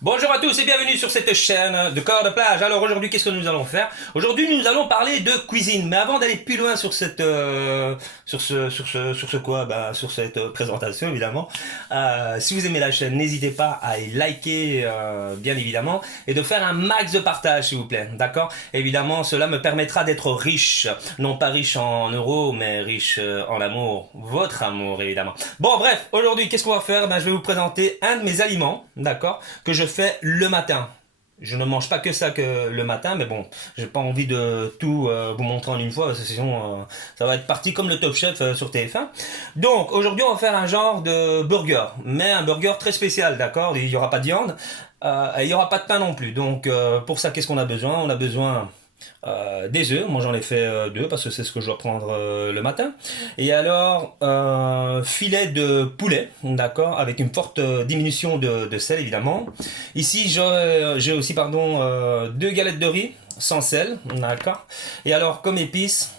Bonjour à tous et bienvenue sur cette chaîne de corps de plage. Alors aujourd'hui, qu'est-ce que nous allons faire? Aujourd'hui, nous allons parler de cuisine. Mais avant d'aller plus loin sur cette, sur cette présentation évidemment, si vous aimez la chaîne, n'hésitez pas à liker bien évidemment et de faire un max de partage s'il vous plaît. D'accord? Évidemment, cela me permettra d'être riche, non pas riche en euros, mais riche en amour, votre amour évidemment. Bon bref, aujourd'hui, qu'est-ce qu'on va faire? Je vais vous présenter un de mes aliments, d'accord, que je fais le matin. Je ne mange pas que ça que le matin, mais bon, j'ai pas envie de tout vous montrer en une fois, parce que sinon ça va être parti comme le Top Chef sur TF1. Donc aujourd'hui on va faire un genre de burger, mais un burger très spécial, d'accord? Il n'y aura pas de viande, il n'y aura pas de pain non plus. Donc pour ça qu'est-ce qu'on a besoin? On a besoin des œufs, moi j'en ai fait deux parce que c'est ce que je dois prendre le matin. Et alors, filet de poulet, d'accord, avec une forte diminution de sel évidemment. Ici j'ai aussi pardon deux galettes de riz sans sel, d'accord. Et alors comme épices,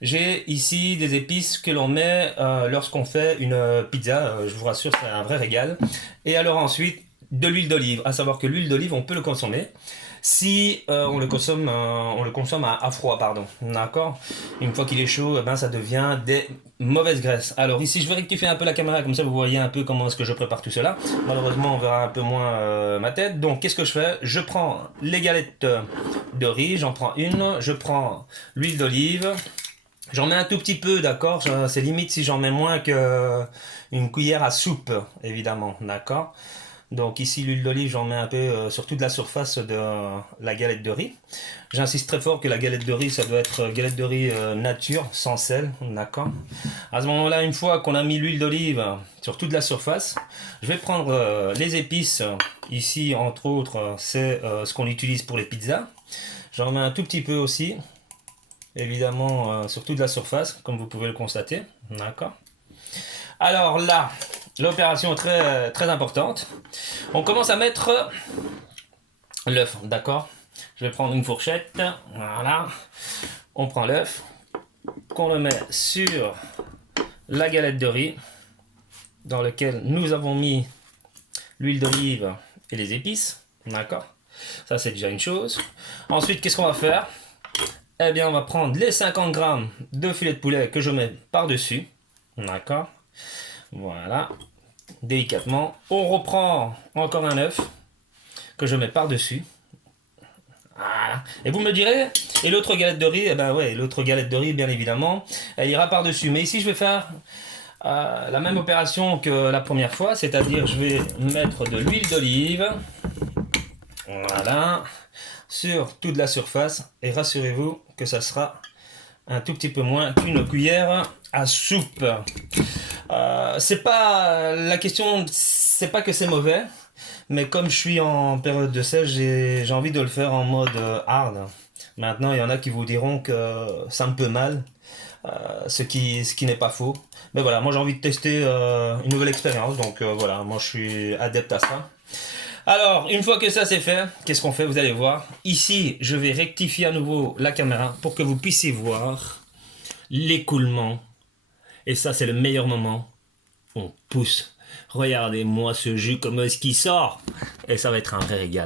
j'ai ici des épices que l'on met lorsqu'on fait une pizza, je vous rassure c'est un vrai régal. Et alors ensuite de l'huile d'olive, à savoir que l'huile d'olive on peut le consommer si on le consomme à froid, pardon, d'accord. Une fois qu'il est chaud, eh ben, ça devient des mauvaises graisses. Alors ici, je vais rectifier un peu la caméra, comme ça vous voyez un peu comment est-ce que je prépare tout cela. Malheureusement, on verra un peu moins ma tête. Donc, qu'est-ce que je fais? Je prends les galettes de riz, j'en prends une. Je prends l'huile d'olive. J'en mets un tout petit peu, d'accord. C'est limite si j'en mets moins que une cuillère à soupe, évidemment, d'accord. Donc ici l'huile d'olive, j'en mets un peu sur toute la surface de la galette de riz. J'insiste très fort que la galette de riz, ça doit être galette de riz nature, sans sel, d'accord. À ce moment-là, une fois qu'on a mis l'huile d'olive sur toute la surface, je vais prendre les épices. Ici, entre autres, c'est ce qu'on utilise pour les pizzas. J'en mets un tout petit peu aussi, évidemment, sur toute la surface, comme vous pouvez le constater, d'accord. Alors là, l'opération est très, très importante. On commence à mettre l'œuf, d'accord? Je vais prendre une fourchette, voilà. On prend l'œuf, qu'on le met sur la galette de riz, dans laquelle nous avons mis l'huile d'olive et les épices, d'accord? Ça c'est déjà une chose. Ensuite, qu'est-ce qu'on va faire? Eh bien, on va prendre les 50 grammes de filet de poulet que je mets par-dessus, d'accord? Voilà, délicatement. On reprend encore un œuf que je mets par-dessus. Voilà. Et vous me direz, et l'autre galette de riz, eh ben ouais, l'autre galette de riz, bien évidemment, elle ira par-dessus. Mais ici, je vais faire la même opération que la première fois, c'est-à-dire je vais mettre de l'huile d'olive, voilà, sur toute la surface. Et rassurez-vous que ça sera un tout petit peu moins qu'une cuillère à soupe. C'est pas la question, c'est pas que c'est mauvais, mais comme je suis en période de sèche, j'ai envie de le faire en mode hard. Maintenant, il y en a qui vous diront que ça me peut mal, ce qui n'est pas faux. Mais voilà, moi j'ai envie de tester une nouvelle expérience, donc voilà, moi je suis adepte à ça. Alors, une fois que ça c'est fait, qu'est-ce qu'on fait? Vous allez voir. Ici, je vais rectifier à nouveau la caméra pour que vous puissiez voir l'écoulement. Et ça, c'est le meilleur moment. On pousse. Regardez-moi ce jus, comment est-ce qu'il sort. Et ça va être un vrai régal.